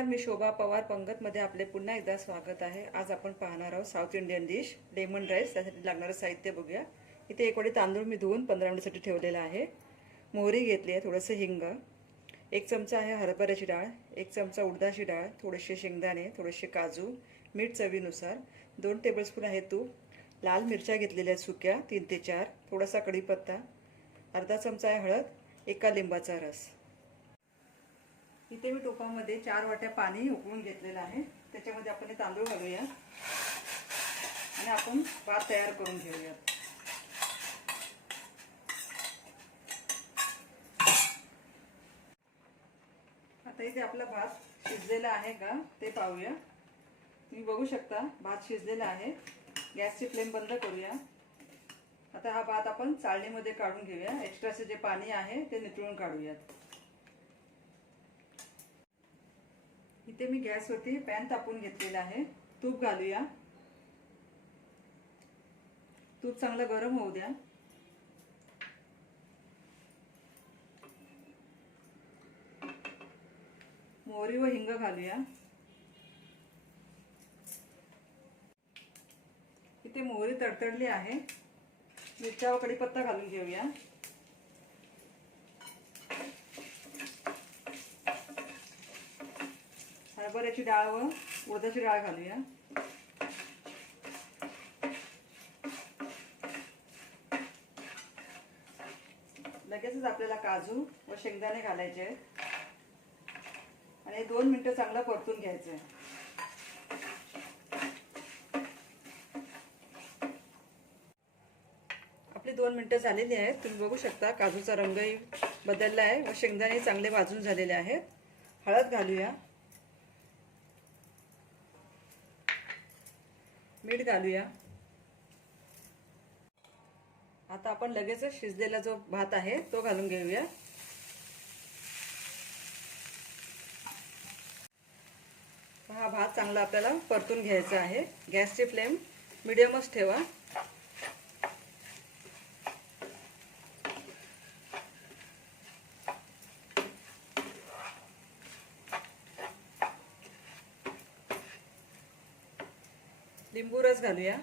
नमस्कार, मी शोभा पवार पंगतमध्ये आपले पुन्हा एकदा स्वागत आहे। आज आपण पाहणार आहोत south Indian dish lemon rice. त्यासाठी लागणारे साहित्य बघूया। इथे एक वाटी तांदूळ मी धुवून 15 मिनिटांसाठी ठेवलेला आहे। मोहरी घेतली आहे, थोडेसे हिंग, 1 चमचा आहे हरभऱ्याची डाळ, 1 चमचा उडदाची डाळ, थोडेसे शेंगदाणे, थोडेसे काजू, मीठ चवीनुसार, 2 टेबलस्पून आहे तूप, लाल मिरच्या घेतलेल्या आहेत सुक्या 3 ते 4, थोडासा कढीपत्ता, अर्धा चमचा आहे हळद, 1 लिंबाचा रस। इथे मी टोपामध्ये 4 वाट्या पाणी उकळून घेतलेलं आहे। त्याच्यामध्ये आपण हे तांदूळ घालूया आणि आपण भात तयार करून घेऊया। आता इथे आपला भात शिजलेला आहे का ते पाहूया। तुम्ही बघू शकता भात शिजलेला आहे। गॅसची फ्लेम बंद करूया। आता हा भात आपण चाळणीमध्ये काढून घेऊया। एक्स्ट्राचे जे पाणी आहे ते निथळून काढूयात। इथे मी गॅसवरती पॅन तापवून घेतलेला आहे। तूप घालूया। तूप चांगलं गरम होऊ द्या। मोहरी व हिंग घालूया। इथे मोहरी तडतडली आहे। मिरच्या व कढीपत्ता घालून घेऊया। हरभऱ्याची डाळ व उडदाची डाळ घालूया। लगेचच आपल्याला काजू व शेंगदाणे घालायचे आहेत आणि 2 मिनिटं चांगलं परतून घ्यायचं आहे। आपली 2 मिनिटं झालेली आहेत। तुम्ही बघू शकता काजूचा रंगही बदलला आहे व शेंगदाणे चांगले भाजून झालेले आहेत। हळद घालूया, मीठ घालूया। आता आपण लगेचच शिजलेला जो भात आहे तो घालून घेऊया। हा भात चांगला आपल्याला परतून घ्यायचा आहे। गॅसची फ्लेम मीडियमच ठेवा। लिंबू रस घालूया।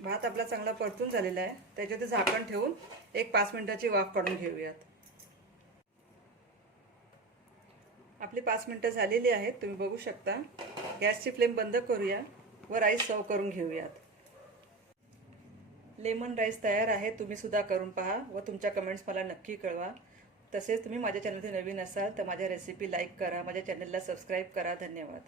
भात आपला चांगला परतून झालेला आहे। त्याच्यात झाकण ठेवून 5 मिनिटाची वाफ काढून घेऊयात। आपली 5 मिनिटं झालेली आहेत। तुम्ही बघू शकता। गॅसची फ्लेम बंद करूया व राईस सर्व करून घेऊयात। लेमन राईस तयार आहे। तुम्ही सुद्धा करून पहा व तुमच्या कमेंट्स मला नक्की कळवा। तसेच तुम्ही माझ्या चॅनलमध्ये नवीन असाल तर माझ्या रेसिपी लाईक करा, माझ्या चॅनलला सबस्क्राईब करा। धन्यवाद।